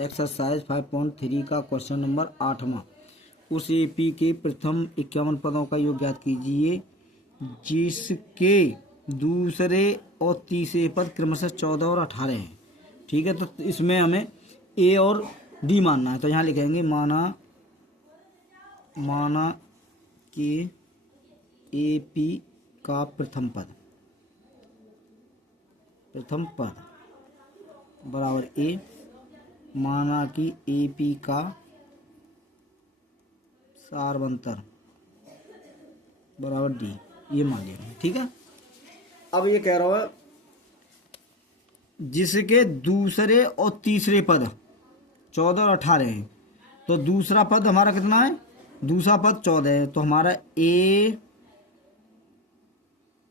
Exercise 5.3 का question number 8वां। उस AP के प्रथम 51 पदों का योग ज्ञात कीजिए जिसके दूसरे और तीसरे पद क्रमशः 14 और 18 हैं। ठीक है, तो इसमें हमें ए और डी मानना है। तो यहाँ लिखेंगे माना कि एपी का प्रथम पद बराबर ए, माना कि एपी का सार्वंतर बराबर डी, ये मान लिया। ठीक है, अब ये कह रहा है जिसके दूसरे और तीसरे पद 14 और 18 हैं। तो दूसरा पद हमारा कितना है? दूसरा पद 14 है, तो हमारा ए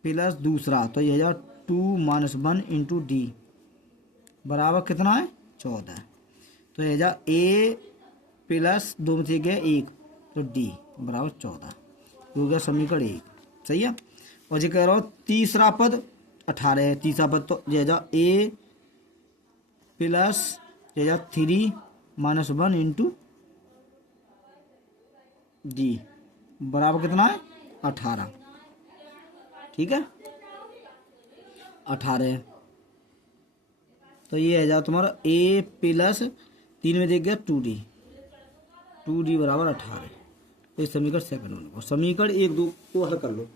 प्लस दूसरा, तो ये 2 - 1 इंटू डी बराबर कितना है? 14। तो ये ए प्लस 2 में थे गया 1, तो डी बराबर 14 हो गया समीकरण 1। सही है। और जो कह रहा हूँ तीसरा पद 18 है, तीसरा पद तो ये ए प्लस 3 - 1 इंटू डी बराबर कितना है? 18। ठीक है, 18। तो ये है तुम्हारा ए प्लस 3 में देख गया 2d बराबर 18। तो इस समीकरण सेकंड होने को समीकरण 1 2 को हल कर लो।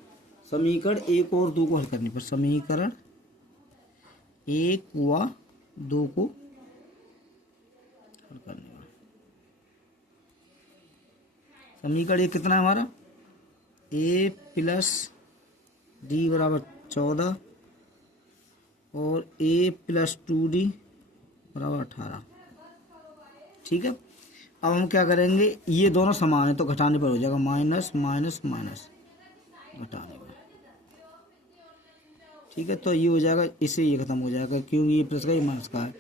समीकरण 1 और 2 को हल करने पर समीकरण 1 व 2 को हल करने पर समीकरण 1 कितना है हमारा? ए प्लस डी बराबर 14 और ए प्लस 2d बराबर 18। ठीक है, अब हम क्या करेंगे, ये दोनों समान है तो घटाने पर हो जाएगा माइनस माइनस माइनस घटाने पर। ठीक है, तो ये हो जाएगा, इससे ये खत्म हो जाएगा क्योंकि ये प्लस का ये माइनस का है।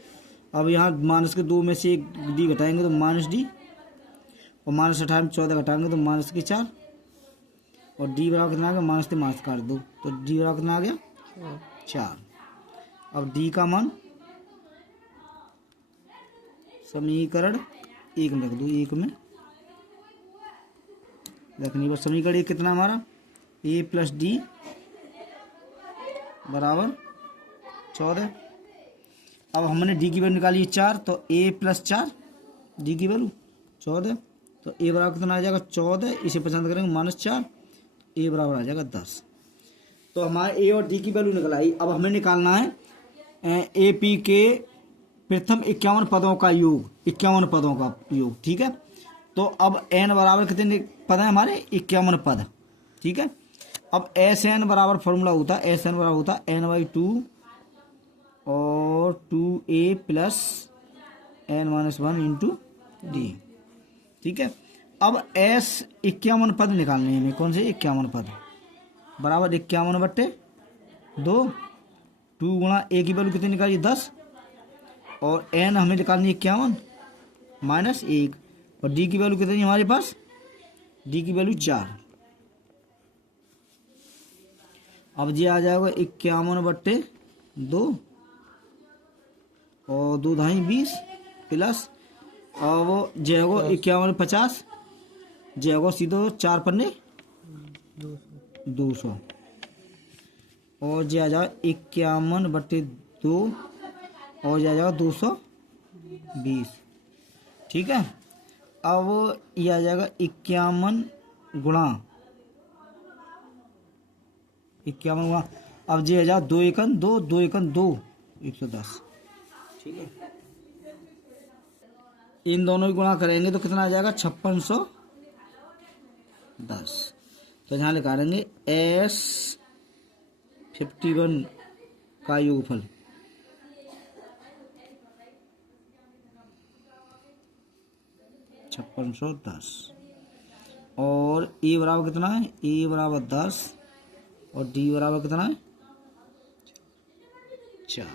अब यहाँ माइनस के 2 में से 1 डी घटाएंगे तो माइनस डी, और माइनस 18 में 14 घटाएंगे तो माइनस के 4, और डी बराबर कितना आ गया? माइनस से माइनस काट दो तो डी बराबर कितना आ गया? 4। अब डी का मान समीकरण 1 में रख दो, 1 में रखने पर समीकरण 1 कितना हमारा? ए प्लस डी बराबर 14। अब हमने डी की वैल्यू निकाली 4, तो ए प्लस 4 डी की वैल्यू 14, तो ए बराबर कितना आ जाएगा? 14। इसे पसंद करेंगे -4, ए बराबर आ जाएगा 10। तो हमारे ए और डी की वैल्यू निकल आई। अब हमें निकालना है ए पी के प्रथम 51 पदों का योग, 51 पदों का योग। ठीक है, तो अब n बराबर कितने पद हैं हमारे? 51 पद। ठीक है, अब एस एन बराबर फॉर्मूला होता है, एस एन बराबर होता है n/2 और 2a plus n-1 into D. ठीक है, अब एस 51 पद निकालने हैं। कौन से 51 पद? बराबर 51/2, 2 गुणा ए की वैल्यू कितनी निकाली? 10, और एन हमें निकालनी 51 माइनस 1, और डी की वैल्यू कितनी हमारे पास? डी की वैल्यू 4। अब ये आ जाएगा 51/2 और 2 × 20 प्लस, और वो जैगो 51 50 जैगो सीधो 4 पन्ने 200, और जे आ जाएगा 51/2 और जे आ जाएगा 220। ठीक है, अब ये आ जाएगा 51 गुणा, अब जे आ जाएगा 2 × 2 2 × 2 110। ठीक है, इन दोनों की गुणा करेंगे तो कितना आ जाएगा? 5610। तो यहाँ लिखा देंगे एस 51 का योगफल 5610, और ए बराबर कितना है? ए बराबर 10 और डी बराबर कितना है? 4।